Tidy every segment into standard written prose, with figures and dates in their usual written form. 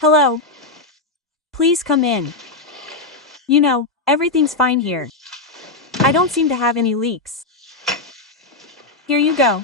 Hello. Please come in. You know, everything's fine here. I don't seem to have any leaks. Here you go.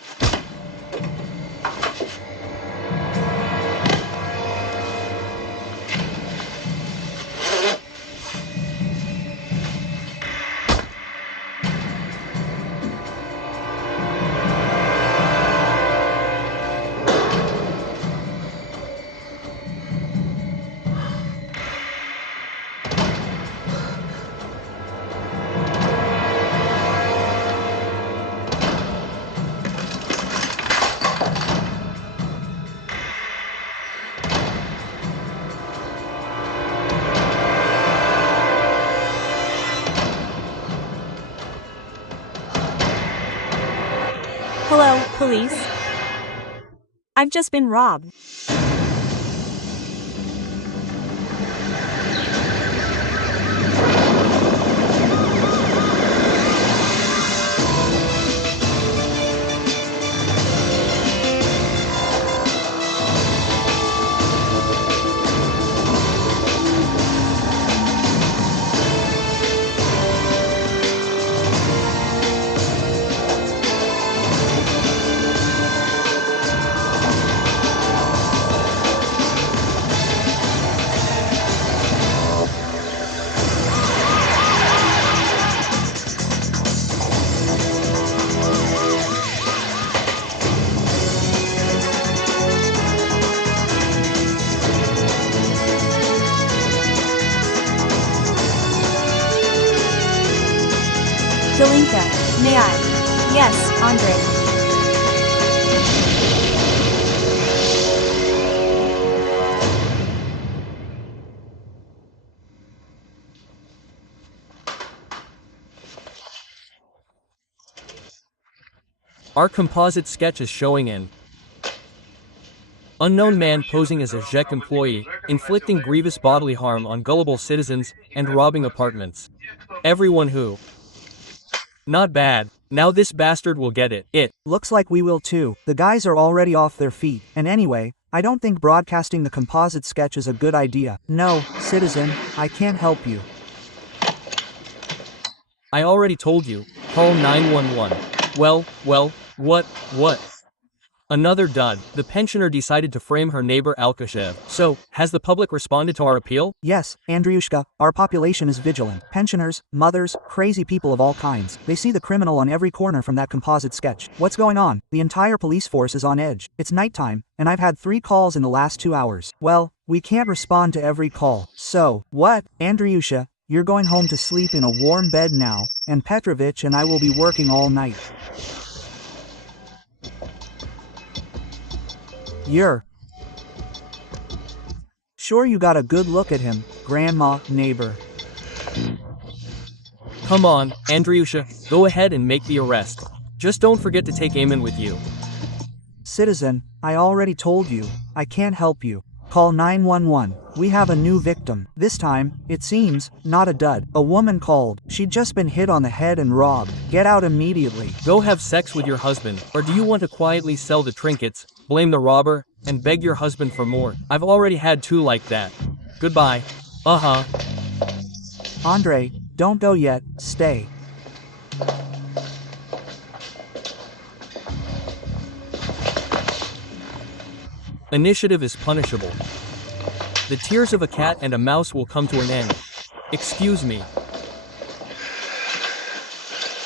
Hello, police. I've just been robbed. Jalinka, may I? Yes, Andre. Our composite sketch is showing an unknown man posing as a ЖЭК employee, inflicting grievous bodily harm on gullible citizens, and robbing apartments. Everyone who. Not bad. Now this bastard will get it. Looks like we will too. The guys are already off their feet, and anyway, I don't think broadcasting the composite sketch is a good idea. No, citizen, I can't help you. I already told you. Call 911. Well, what? Another dud. The pensioner decided to frame her neighbor Alkashev. So, has the public responded to our appeal? Yes, Andriushka, our population is vigilant. Pensioners, mothers, crazy people of all kinds. They see the criminal on every corner from that composite sketch. What's going on? The entire police force is on edge. It's nighttime, and I've had 3 calls in the last 2 hours. Well, we can't respond to every call. So, what? Andriusha, you're going home to sleep in a warm bed now, and Petrovich and I will be working all night. You're sure you got a good look at him, grandma, neighbor? Come on, Andriusha, go ahead and make the arrest. Just don't forget to take Eamon with you. Citizen, I already told you, I can't help you. Call 911. We have a new victim. This time, it seems, not a dud. A woman called. She'd just been hit on the head and robbed. Get out immediately. Go have sex with your husband, or do you want to quietly sell the trinkets, blame the robber, and beg your husband for more? I've already had 2 like that. Goodbye. Andre, don't go yet, stay. Initiative is punishable. The tears of a cat and a mouse will come to an end. Excuse me.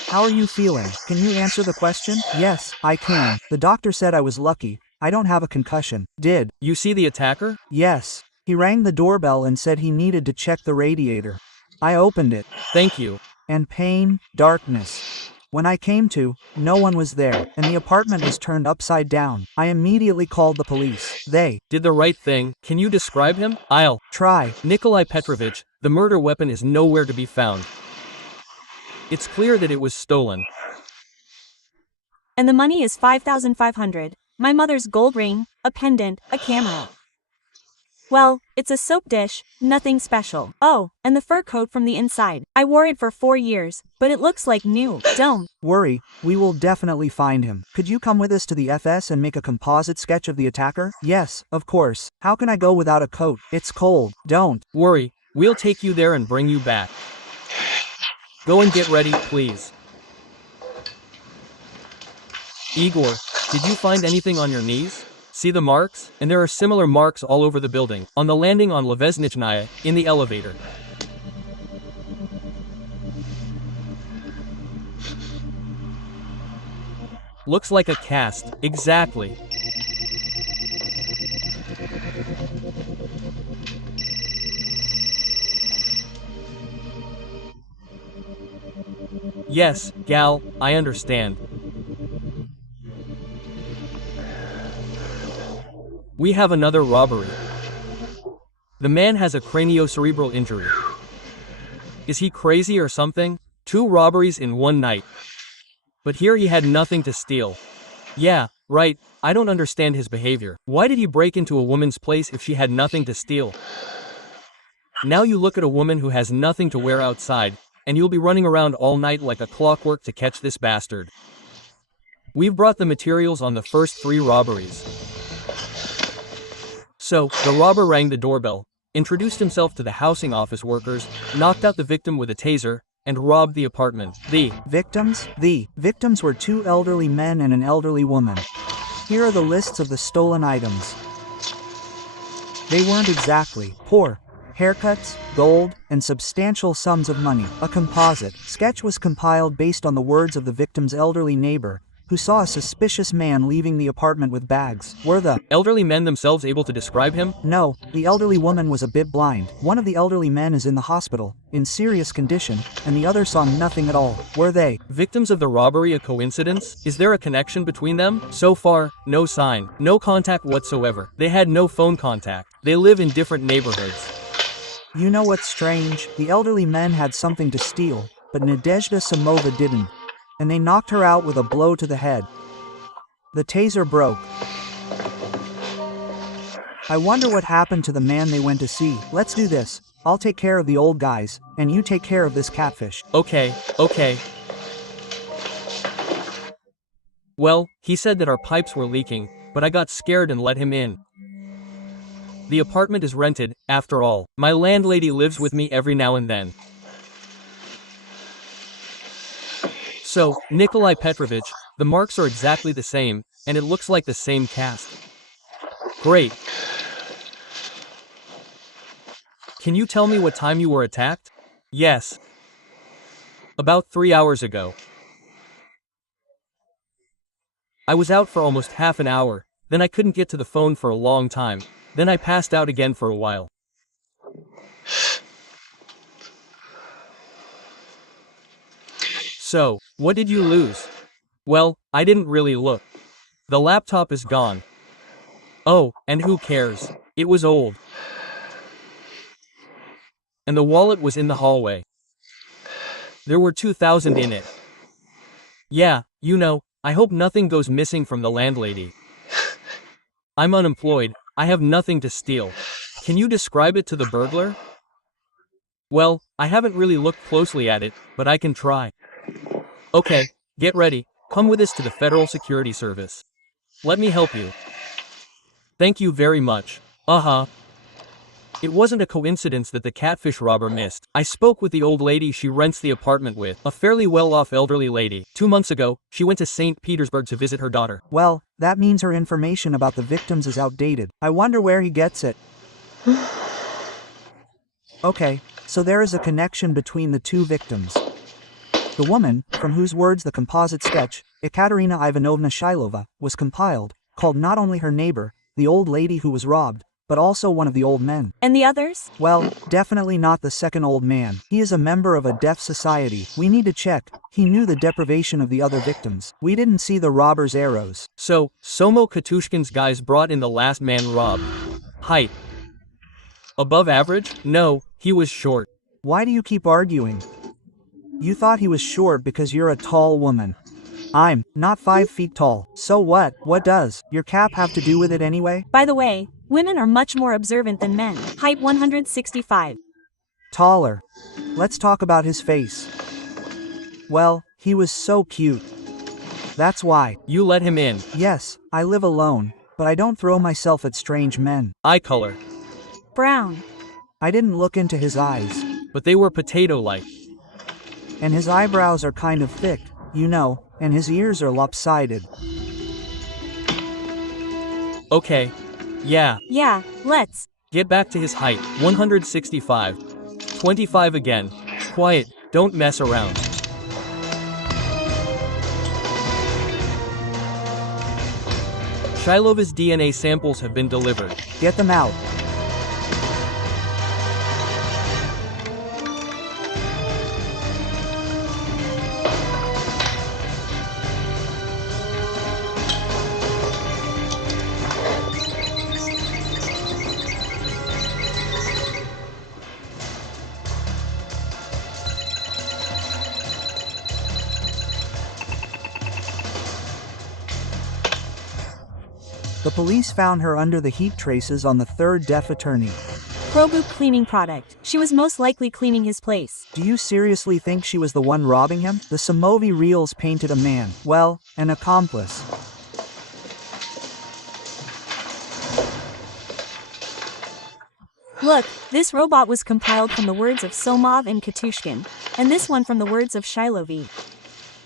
How are you feeling? Can you answer the question? Yes, I can. The doctor said I was lucky. I don't have a concussion. Did you see the attacker? Yes. He rang the doorbell and said he needed to check the radiator. I opened it. Thank you. And pain, darkness. When I came to, no one was there, and the apartment was turned upside down. I immediately called the police. They did the right thing. Can you describe him? I'll try. Nikolai Petrovich, the murder weapon is nowhere to be found. It's clear that it was stolen. And the money is 5,500. My mother's gold ring, a pendant, a camera. Well, it's a soap dish, nothing special. Oh, and the fur coat from the inside. I wore it for 4 years, but it looks like new. Don't worry, we will definitely find him. Could you come with us to the FS and make a composite sketch of the attacker? Yes, of course. How can I go without a coat? It's cold. Don't worry, we'll take you there and bring you back. Go and get ready, please. Igor, did you find anything on your knees? See the marks? And there are similar marks all over the building, on the landing on Levesnichnaya, in the elevator. Looks like a cast, exactly. Yes, gal, I understand. We have another robbery. The man has a craniocerebral injury. Is he crazy or something? 2 robberies in one night. But here he had nothing to steal. Yeah, right, I don't understand his behavior. Why did he break into a woman's place if she had nothing to steal? Now you look at a woman who has nothing to wear outside, and you'll be running around all night like a clockwork to catch this bastard. We've brought the materials on the first 3 robberies. So, the robber rang the doorbell, introduced himself to the housing office workers, knocked out the victim with a taser, and robbed the apartment. The victims were 2 elderly men and an elderly woman. Here are the lists of the stolen items. They weren't exactly poor. Haircuts, gold, and substantial sums of money. A composite sketch was compiled based on the words of the victim's elderly neighbor, who saw a suspicious man leaving the apartment with bags. Were the elderly men themselves able to describe him? No, the elderly woman was a bit blind. One of the elderly men is in the hospital, in serious condition, and the other saw nothing at all. Were they victims of the robbery a coincidence? Is there a connection between them? So far, no sign, no contact whatsoever. They had no phone contact. They live in different neighborhoods. You know what's strange? The elderly men had something to steal, but Nadezhda Samova didn't. And they knocked her out with a blow to the head. The taser broke. I wonder what happened to the man they went to see. Let's do this. I'll take care of the old guys, and you take care of this catfish. Okay. Well, he said that our pipes were leaking, but I got scared and let him in. The apartment is rented, after all. My landlady lives with me every now and then. So, Nikolai Petrovich, the marks are exactly the same, and it looks like the same cast. Great. Can you tell me what time you were attacked? Yes. About 3 hours ago. I was out for almost half an hour, then I couldn't get to the phone for a long time, then I passed out again for a while. So, what did you lose? Well, I didn't really look. The laptop is gone. Oh, and who cares? It was old. And the wallet was in the hallway. There were 2,000 in it. Yeah, you know, I hope nothing goes missing from the landlady. I'm unemployed, I have nothing to steal. Can you describe it to the burglar? Well, I haven't really looked closely at it, but I can try. Okay, get ready, come with us to the Federal Security Service. Let me help you. Thank you very much. It wasn't a coincidence that the catfish robber missed. I spoke with the old lady she rents the apartment with, a fairly well-off elderly lady. 2 months ago, she went to St. Petersburg to visit her daughter. Well, that means her information about the victims is outdated. I wonder where he gets it. Okay, so there is a connection between the 2 victims. The woman, from whose words the composite sketch, Ekaterina Ivanovna Shilova, was compiled, called not only her neighbor, the old lady who was robbed, but also one of the old men. And the others? Well, definitely not the second old man. He is a member of a deaf society. We need to check. He knew the deprivation of the other victims. We didn't see the robber's arrows. So, Somo Katushkin's guys brought in the last man robbed. Height. Above average? No, he was short. Why do you keep arguing? You thought he was short because you're a tall woman. I'm not 5 feet tall. So what? What does your cap have to do with it anyway? By the way, Women are much more observant than men. Height 165. Taller. Let's talk about his face. Well, he was so cute. That's why. You let him in. Yes, I live alone, but I don't throw myself at strange men. Eye color. Brown. I didn't look into his eyes. But they were potato-like. And his eyebrows are kind of thick, you know, and his ears are lopsided. Okay. Yeah. Yeah, let's. Get back to his height. 165. 25 again. Quiet. Don't mess around. Shilova's DNA samples have been delivered. Get them out. The police found her under the heat traces on the third deaf attorney. Probu cleaning product. She was most likely cleaning his place. Do you seriously think she was the one robbing him? The Samovi reels painted a man, well, an accomplice. Look, this robot was compiled from the words of Somov and Katushkin, and this one from the words of Shilovi.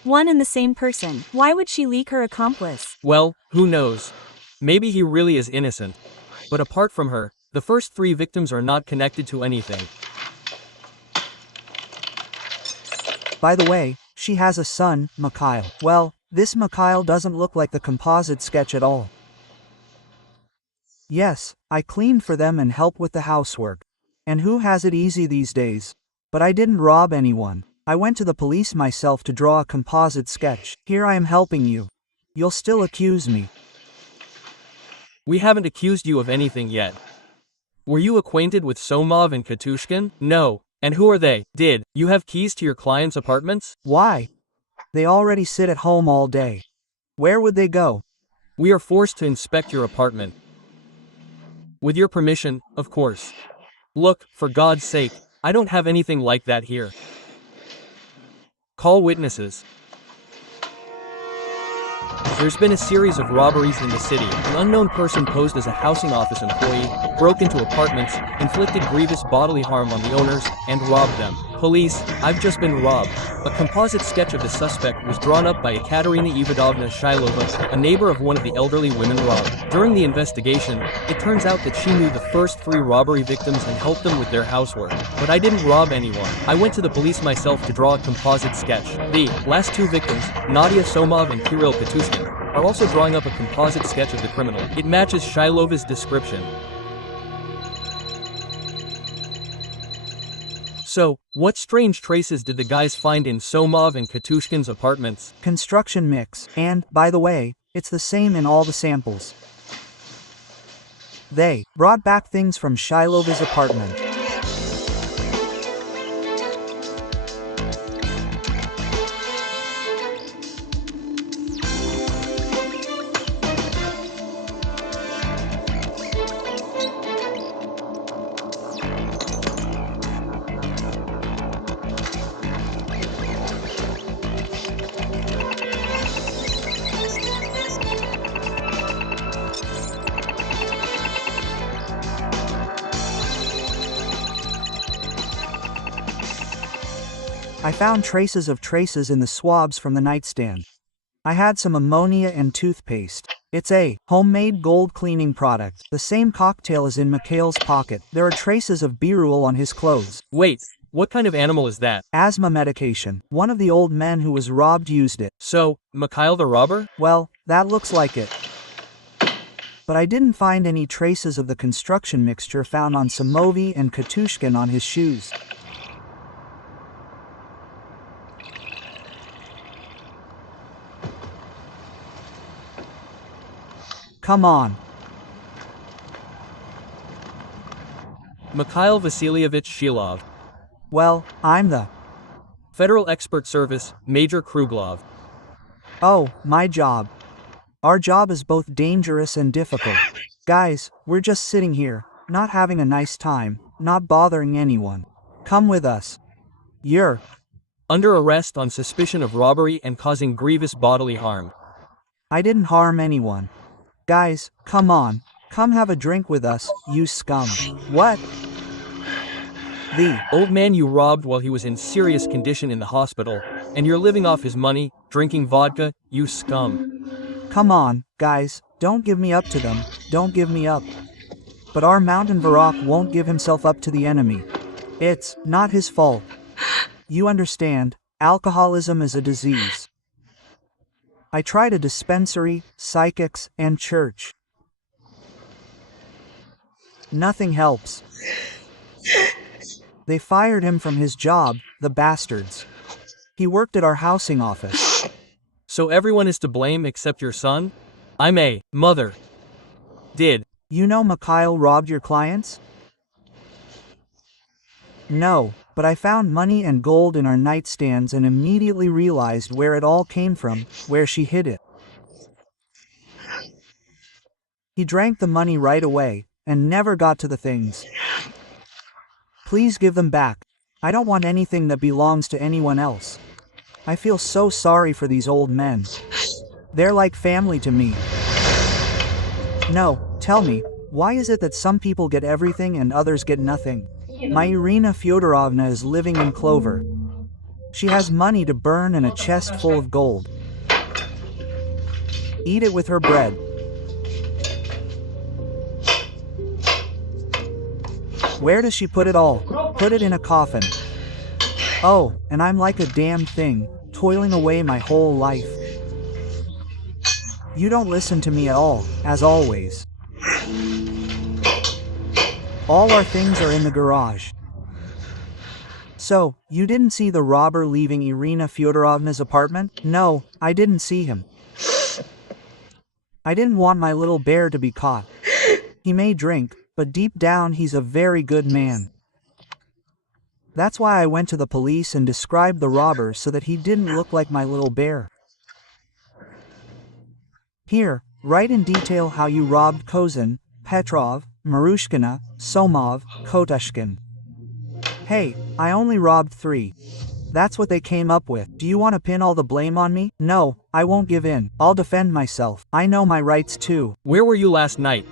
One and the same person. Why would she leak her accomplice? Well, who knows? Maybe he really is innocent. But apart from her, the first 3 victims are not connected to anything. By the way, she has a son, Mikhail. Well, this Mikhail doesn't look like the composite sketch at all. Yes, I cleaned for them and help with the housework. And who has it easy these days? But I didn't rob anyone. I went to the police myself to draw a composite sketch. Here I am helping you. You'll still accuse me. We haven't accused you of anything yet. Were you acquainted with Somov and Katushkin? No. And who are they? Did you have keys to your clients' apartments? Why? They already sit at home all day. Where would they go? We are forced to inspect your apartment. With your permission, of course. Look, for God's sake, I don't have anything like that here. Call witnesses. There's been a series of robberies in the city. An unknown person posed as a housing office employee, broke into apartments, inflicted grievous bodily harm on the owners, and robbed them. Police, I've just been robbed. A composite sketch of the suspect was drawn up by Ekaterina Ivanovna Shilova, a neighbor of one of the elderly women robbed. During the investigation, it turns out that she knew the first 3 robbery victims and helped them with their housework. But I didn't rob anyone. I went to the police myself to draw a composite sketch. The last 2 victims, Nadia Somov and Kirill Katushkin, are also drawing up a composite sketch of the criminal. It matches Shilova's description. So, what strange traces did the guys find in Somov and Katushkin's apartments? Construction mix. And, by the way, it's the same in all the samples. They brought back things from Shilova's apartment. I found traces of traces in the swabs from the nightstand. I had some ammonia and toothpaste. It's a homemade gold cleaning product. The same cocktail is in Mikhail's pocket. There are traces of Birul on his clothes. Wait, what kind of animal is that? Asthma medication. One of the old men who was robbed used it. So, Mikhail the robber? Well, that looks like it. But I didn't find any traces of the construction mixture found on Samovi and Katushkin on his shoes. Come on. Mikhail Vasilievich Shilov. Well, I'm the Federal Expert Service, Major Kruglov. Oh, my job. Our job is both dangerous and difficult. Guys, we're just sitting here, not having a nice time, not bothering anyone. Come with us. You're under arrest on suspicion of robbery and causing grievous bodily harm. I didn't harm anyone. Guys, come on. Come have a drink with us, you scum. What? The Old man you robbed while he was in serious condition in the hospital, and you're living off his money, drinking vodka, you scum. Come on, guys, don't give me up to them, don't give me up. But our mountain Varrock won't give himself up to the enemy. It's not his fault. You understand, alcoholism is a disease. I tried a dispensary, psychics, and church. Nothing helps. They fired him from his job, the bastards. He worked at our housing office. So everyone is to blame except your son? I'm a mother. Did You know Mikhail robbed your clients? No, but I found money and gold in our nightstands and immediately realized where it all came from, where she hid it. He drank the money right away, and never got to the things. Please give them back. I don't want anything that belongs to anyone else. I feel so sorry for these old men. They're like family to me. No, tell me, why is it that some people get everything and others get nothing? My Irina Fyodorovna is living in clover. She has money to burn and a chest full of gold. Eat it with her bread. Where does she put it all? Put it in a coffin. Oh, and I'm like a damn thing, toiling away my whole life. You don't listen to me at all, as always. All our things are in the garage. So, you didn't see the robber leaving Irina Fyodorovna's apartment? No, I didn't see him. I didn't want my little bear to be caught. He may drink, but deep down he's a very good man. That's why I went to the police and described the robber so that he didn't look like my little bear. Here, write in detail how you robbed Kozin, Petrov, Marushkina, Somov, Kotushkin. Hey, I only robbed 3. That's what they came up with. Do you want to pin all the blame on me? No, I won't give in. I'll defend myself. I know my rights too. Where were you last night?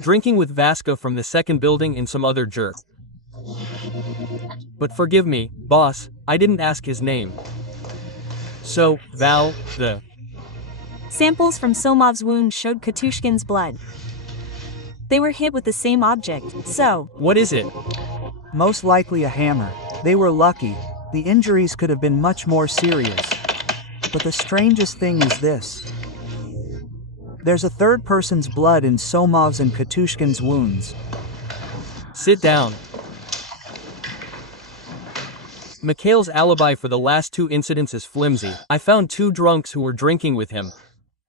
Drinking with Vaska from the second building and some other jerk. But forgive me, boss, I didn't ask his name. So, Val, the Samples from Somov's wound showed Katushkin's blood. They were hit with the same object, so what is it? Most likely a hammer. They were lucky. The injuries could have been much more serious. But the strangest thing is this. There's a third person's blood in Somov's and Katushkin's wounds. Sit down. Mikhail's alibi for the last 2 incidents is flimsy. I found 2 drunks who were drinking with him.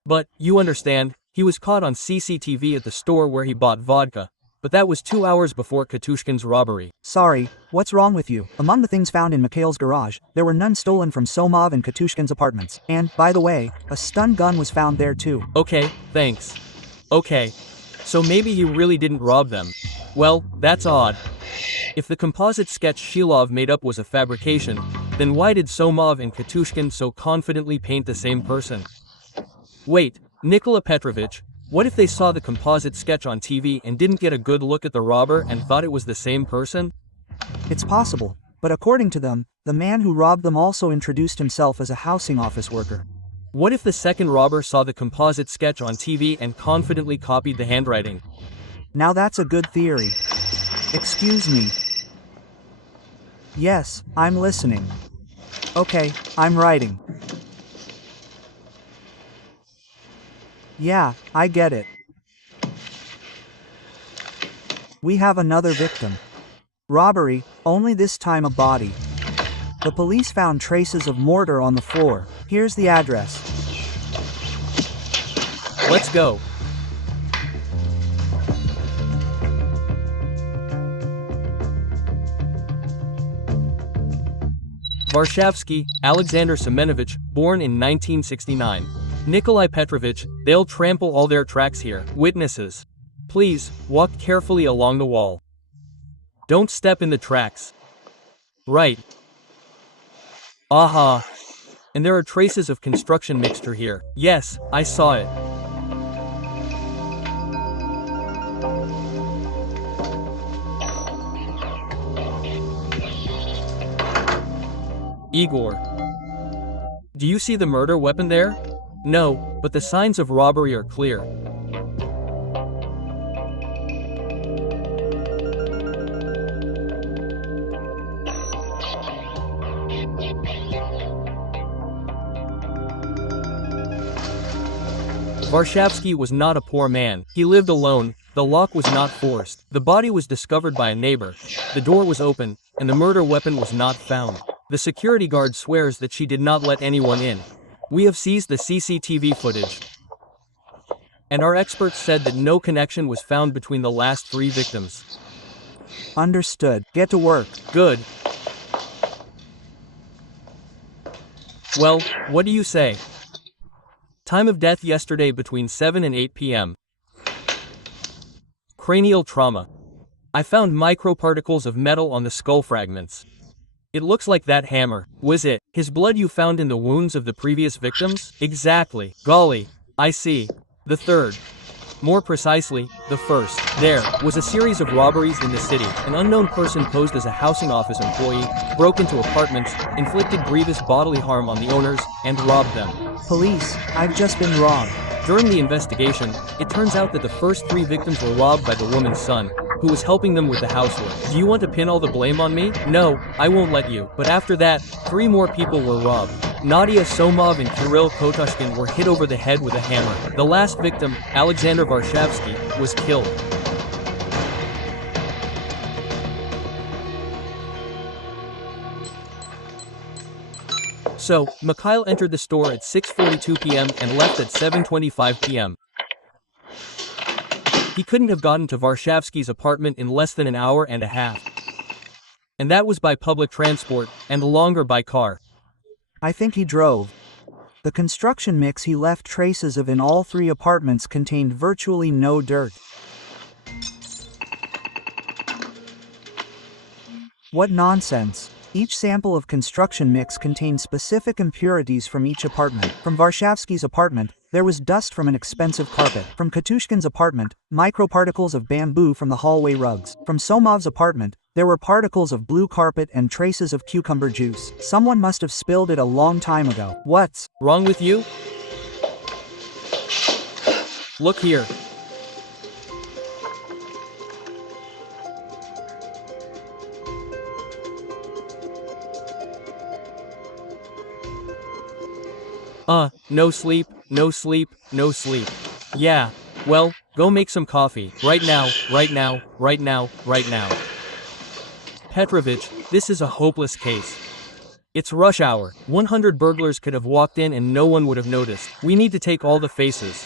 But, you understand, he was caught on CCTV at the store where he bought vodka. But that was 2 hours before Katushkin's robbery. Sorry, what's wrong with you? Among the things found in Mikhail's garage, there were none stolen from Somov and Katushkin's apartments. And, by the way, a stun gun was found there too. Okay, thanks. Okay. So maybe he really didn't rob them. Well, that's odd. If the composite sketch Shilov made up was a fabrication, then why did Somov and Katushkin so confidently paint the same person? Wait, Nikola Petrovich, what if they saw the composite sketch on TV and didn't get a good look at the robber and thought it was the same person? It's possible, but according to them, the man who robbed them also introduced himself as a housing office worker. What if the second robber saw the composite sketch on TV and confidently copied the handwriting? Now that's a good theory. Excuse me. Yes, I'm listening. Okay, I'm writing. Yeah, I get it. We have another victim. Robbery, only this time a body. The police found traces of mortar on the floor. Here's the address. Let's go. Varshavsky, Alexander Semenovich, born in 1969. Nikolai Petrovich, they'll trample all their tracks here. Witnesses. Please, walk carefully along the wall. Don't step in the tracks. Right. Aha. And there are traces of construction mixture here. Yes, I saw it. Igor. Do you see the murder weapon there? No, but the signs of robbery are clear. Varshavsky was not a poor man. He lived alone, the lock was not forced, the body was discovered by a neighbor, the door was open, and the murder weapon was not found. The security guard swears that she did not let anyone in. We have seized the CCTV footage. And our experts said that no connection was found between the last 3 victims. Understood. Get to work. Good. Well, what do you say? Time of death yesterday between 7 and 8 p.m. Cranial trauma. I found microparticles of metal on the skull fragments. It looks like that hammer. Was it his blood you found in the wounds of the previous victims? Exactly. Golly. I see. The third. More precisely, the first. There was a series of robberies in the city. An unknown person posed as a housing office employee, broke into apartments, inflicted grievous bodily harm on the owners, and robbed them. Police, I've just been robbed. During the investigation, it turns out that the first 3 victims were robbed by the woman's son, who was helping them with the housework. Do you want to pin all the blame on me? No, I won't let you. But after that, 3 more people were robbed. Nadia Somov and Kirill Kotushkin were hit over the head with a hammer. The last victim, Alexander Varshavsky, was killed. So, Mikhail entered the store at 6:42 p.m. and left at 7:25 p.m. He couldn't have gotten to Varshavsky's apartment in less than an hour and a half. And that was by public transport, and longer by car. I think he drove. The construction mix he left traces of in all 3 apartments contained virtually no dirt. What nonsense. Each sample of construction mix contained specific impurities from each apartment. From Varshavsky's apartment, there was dust from an expensive carpet. From Katushkin's apartment, microparticles of bamboo from the hallway rugs. From Somov's apartment, there were particles of blue carpet and traces of cucumber juice. Someone must have spilled it a long time ago. What's wrong with you? Look here. No sleep, no sleep, no sleep. Yeah, well, go make some coffee. Right now, right now, right now, right now. Petrovich, this is a hopeless case. It's rush hour. 100 burglars could have walked in and no one would have noticed. We need to take all the faces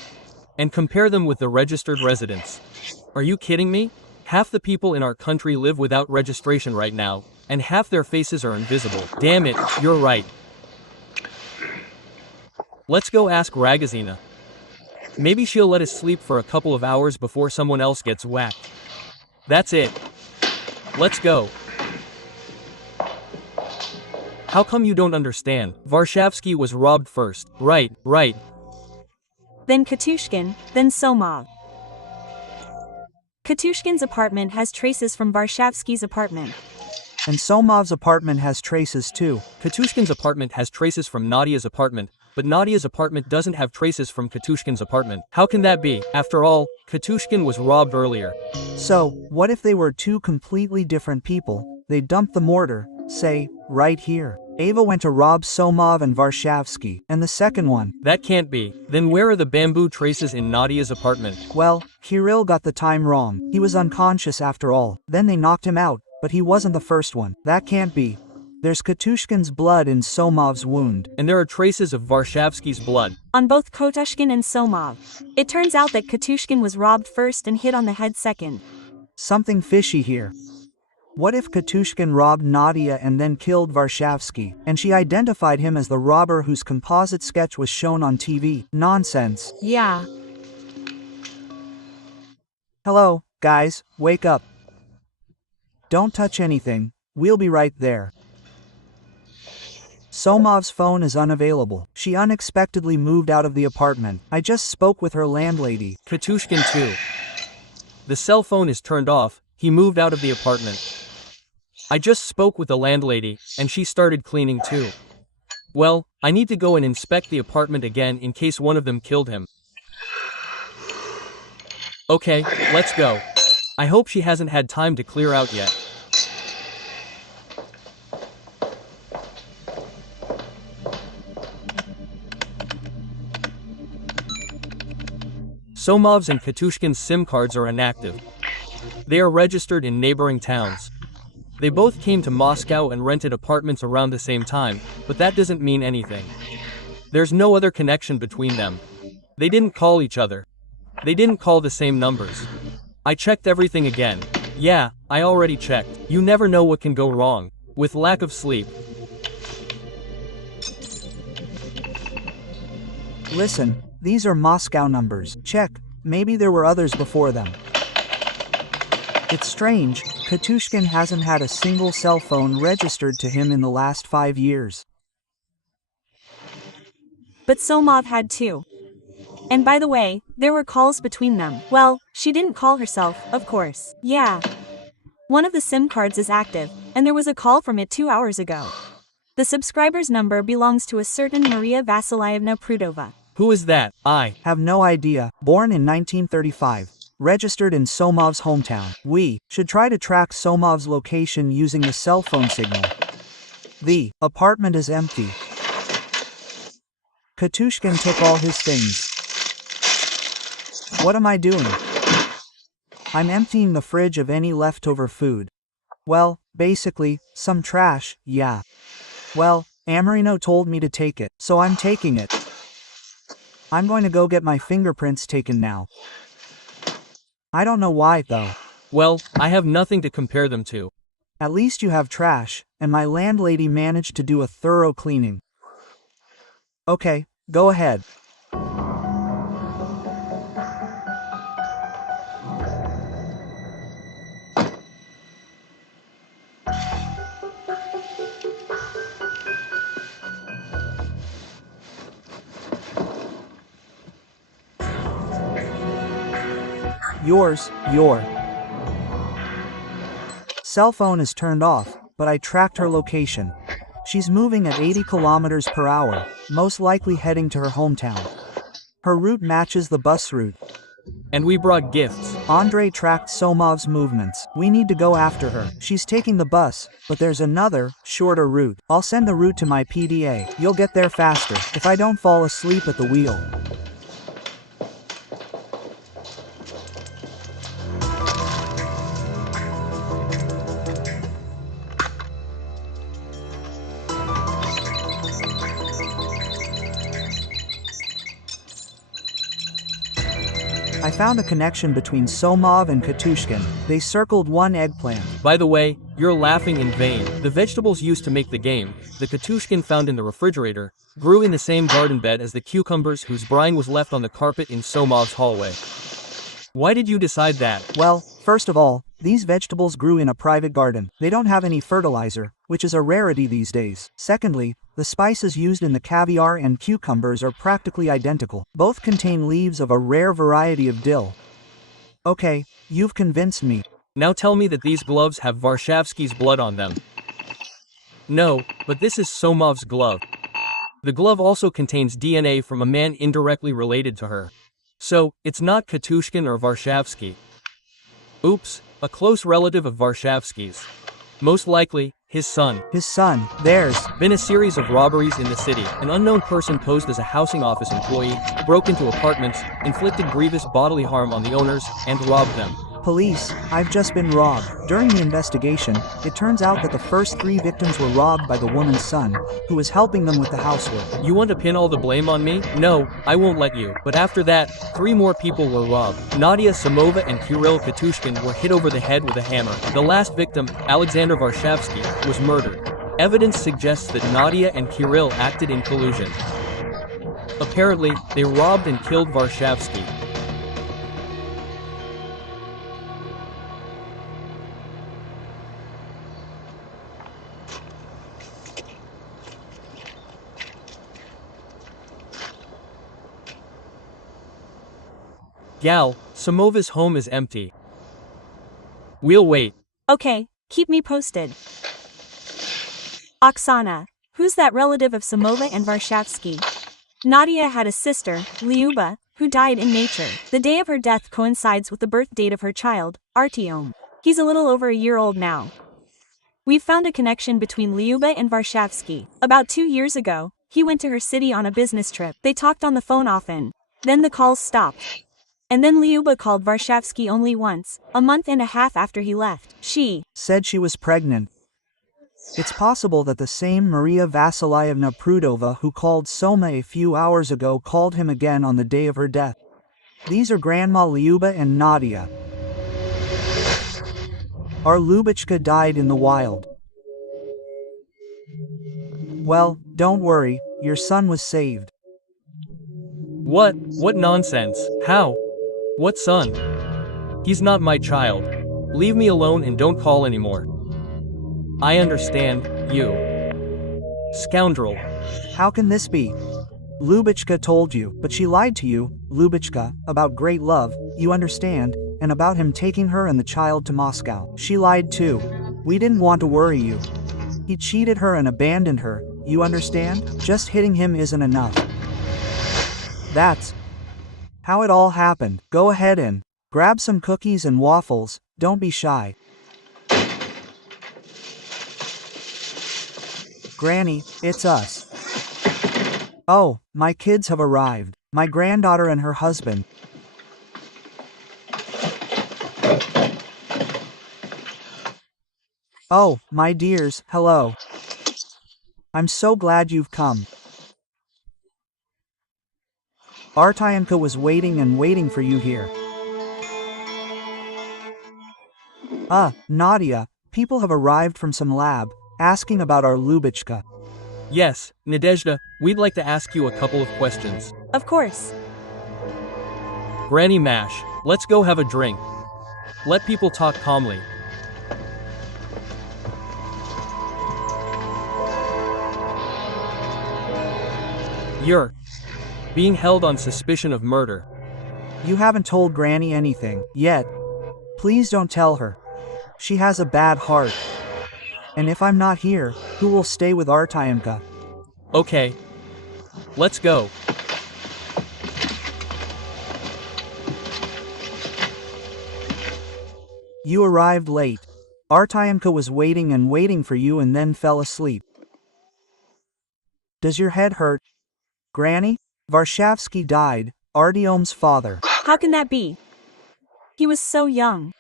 and compare them with the registered residents. Are you kidding me? Half the people in our country live without registration right now, and half their faces are invisible. Damn it, you're right. Let's go ask Ragazina. Maybe she'll let us sleep for a couple of hours before someone else gets whacked. That's it. Let's go. How come you don't understand? Varshavsky was robbed first. Right. Then Katushkin, then Somov. Katushkin's apartment has traces from Varshavsky's apartment. And Somov's apartment has traces too. Katushkin's apartment has traces from Nadia's apartment, but Nadia's apartment doesn't have traces from Katushkin's apartment. How can that be? After all, Katushkin was robbed earlier. So, what if they were 2 completely different people? They dumped the mortar, say, right here. Ava went to rob Somov and Varshavsky, and the second one. That can't be. Then where are the bamboo traces in Nadia's apartment? Well, Kirill got the time wrong. He was unconscious after all. Then they knocked him out, but he wasn't the first one. That can't be. There's Katushkin's blood in Somov's wound. And there are traces of Varshavsky's blood on both Kotushkin and Somov. It turns out that Katushkin was robbed first and hit on the head second. Something fishy here. What if Katushkin robbed Nadia and then killed Varshavsky, and she identified him as the robber whose composite sketch was shown on TV? Nonsense. Yeah. Hello, guys, wake up. Don't touch anything, we'll be right there. Somov's phone is unavailable. She unexpectedly moved out of the apartment. I just spoke with her landlady. Katushkin too. The cell phone is turned off, he moved out of the apartment. I just spoke with the landlady, and she started cleaning too. Well, I need to go and inspect the apartment again in case one of them killed him. Okay, let's go. I hope she hasn't had time to clear out yet. Somov's and Katushkin's SIM cards are inactive. They are registered in neighboring towns. They both came to Moscow and rented apartments around the same time, but that doesn't mean anything. There's no other connection between them. They didn't call each other. They didn't call the same numbers. I checked everything again. Yeah, I already checked. You never know what can go wrong. With lack of sleep. Listen, these are Moscow numbers. Check, maybe there were others before them. It's strange, Katushkin hasn't had a single cell phone registered to him in the last 5 years. But Somov had 2. And by the way, there were calls between them. Well, she didn't call herself, of course. Yeah. One of the SIM cards is active, and there was a call from it 2 hours ago. The subscriber's number belongs to a certain Maria Vasilyevna Prudova. Who is that? I have no idea. Born in 1935. Registered in Somov's hometown. We should try to track Somov's location using the cell phone signal. The apartment is empty. Katushkin took all his things. What am I doing? I'm emptying the fridge of any leftover food. Well, basically, some trash, yeah. Well, Amarino told me to take it, so I'm taking it. I'm going to go get my fingerprints taken now. I don't know why, though. Well, I have nothing to compare them to. At least you have trash, and my landlady managed to do a thorough cleaning. Okay, go ahead. Your cell phone is turned off, but I tracked her location. She's moving at 80 kilometers per hour, most likely heading to her hometown. Her route matches the bus route. And we brought gifts. Andrei tracked Somov's movements. We need to go after her. She's taking the bus, but there's another, shorter route. I'll send the route to my PDA. You'll get there faster, if I don't fall asleep at the wheel. I found a connection between Somov and Katushkin. They circled one eggplant. By the way, you're laughing in vain. The vegetables used to make the game, the Katushkin found in the refrigerator, grew in the same garden bed as the cucumbers whose brine was left on the carpet in Somov's hallway. Why did you decide that? Well, first of all, these vegetables grew in a private garden. They don't have any fertilizer, which is a rarity these days. Secondly, the spices used in the caviar and cucumbers are practically identical. Both contain leaves of a rare variety of dill. Okay, you've convinced me. Now tell me that these gloves have Varshavsky's blood on them. No, but this is Somov's glove. The glove also contains DNA from a man indirectly related to her. So, it's not Katushkin or Varshavsky. Oops, a close relative of Varshavsky's. Most likely, his son. His son. There's been a series of robberies in the city. An unknown person posed as a housing office employee, broke into apartments, inflicted grievous bodily harm on the owners, and robbed them. Police, I've just been robbed. During the investigation, it turns out that the first 3 victims were robbed by the woman's son, who was helping them with the housework. You want to pin all the blame on me? No, I won't let you. But after that, 3 more people were robbed. Nadia Samova and Kirill Katushkin were hit over the head with a hammer. The last victim, Alexander Varshavsky, was murdered. Evidence suggests that Nadia and Kirill acted in collusion. Apparently, they robbed and killed Varshavsky. Gal, Samova's home is empty. We'll wait. Okay, keep me posted. Oksana, who's that relative of Samova and Varshavsky? Nadia had a sister, Lyuba, who died in nature. The day of her death coincides with the birth date of her child, Artyom. He's a little over a year old now. We've found a connection between Lyuba and Varshavsky. About 2 years ago, he went to her city on a business trip. They talked on the phone often. Then the calls stopped. And then Lyuba called Varshavsky only once, a month and a half after he left. She said she was pregnant. It's possible that the same Maria Vasilyevna Prudova who called Soma a few hours ago called him again on the day of her death. These are Grandma Lyuba and Nadia. Our Lubachka died in the wild. Well, don't worry, your son was saved. What? What nonsense? How? What son? He's not my child. Leave me alone and don't call anymore. I understand, you scoundrel. How can this be? Lubachka told you, but she lied to you, Lubachka, about great love, you understand, and about him taking her and the child to Moscow. She lied too. We didn't want to worry you. He cheated her and abandoned her, you understand? Just hitting him isn't enough. That's how it all happened. Go ahead and grab some cookies and waffles, don't be shy. Granny, it's us. Oh, my kids have arrived. My granddaughter and her husband. Oh, my dears, hello. I'm so glad you've come. Artyenka was waiting and waiting for you here. Nadia, people have arrived from some lab, asking about our Lubachka. Yes, Nadezhda, we'd like to ask you a couple of questions. Of course. Granny Mash, let's go have a drink. Let people talk calmly. You're being held on suspicion of murder. You haven't told Granny anything, yet. Please don't tell her. She has a bad heart. And if I'm not here, who will stay with Artyenka? Okay. Let's go. You arrived late. Artyenka was waiting and waiting for you and then fell asleep. Does your head hurt? Granny? Varshavsky died, Artyom's father. How can that be? He was so young.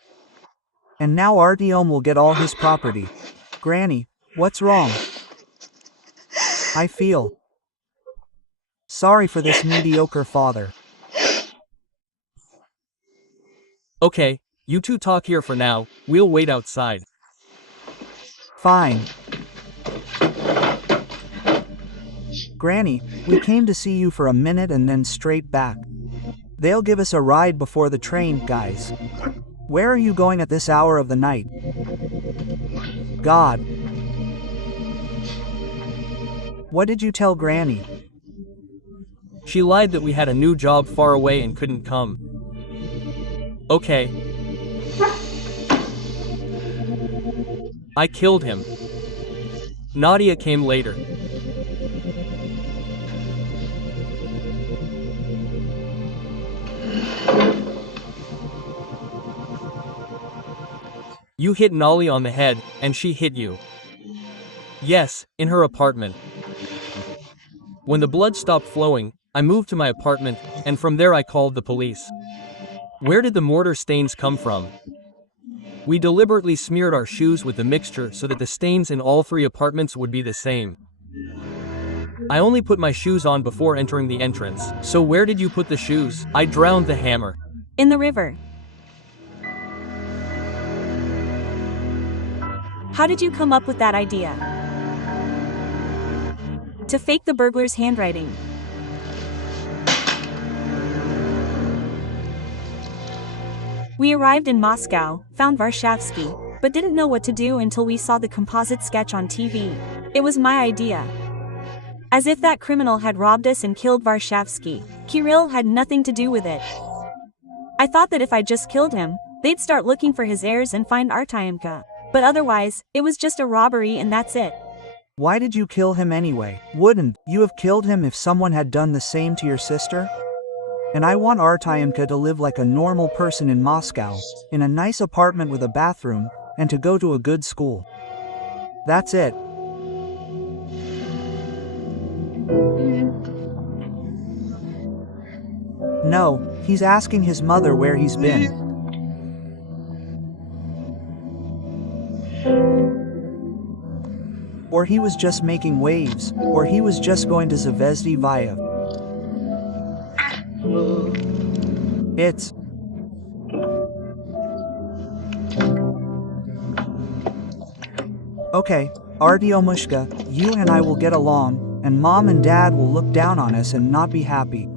And now Artyom will get all his property. Granny, what's wrong? I feel sorry for this mediocre father. Okay, you two talk here for now, we'll wait outside. Fine. Granny, we came to see you for a minute and then straight back. They'll give us a ride before the train, guys. Where are you going at this hour of the night? God. What did you tell Granny? She lied that we had a new job far away and couldn't come. Okay. I killed him. Nadia came later. You hit Nolly on the head, and she hit you. Yes, in her apartment. When the blood stopped flowing, I moved to my apartment, and from there I called the police. Where did the mortar stains come from? We deliberately smeared our shoes with the mixture so that the stains in all 3 apartments would be the same. I only put my shoes on before entering the entrance. So where did you put the shoes? I drowned the hammer. In the river. How did you come up with that idea? To fake the burglar's handwriting. We arrived in Moscow, found Varshavsky, but didn't know what to do until we saw the composite sketch on TV. It was my idea. As if that criminal had robbed us and killed Varshavsky. Kirill had nothing to do with it. I thought that if I just killed him, they'd start looking for his heirs and find Artyomka. But otherwise, it was just a robbery and that's it. Why did you kill him anyway? Wouldn't you have killed him if someone had done the same to your sister? And I want Artyomka to live like a normal person in Moscow, in a nice apartment with a bathroom, and to go to a good school. That's it. No, he's asking his mother where he's been. Or he was just making waves, or he was just going to Zvezdy Via. It's... Okay, Artyomushka, you and I will get along, and Mom and Dad will look down on us and not be happy.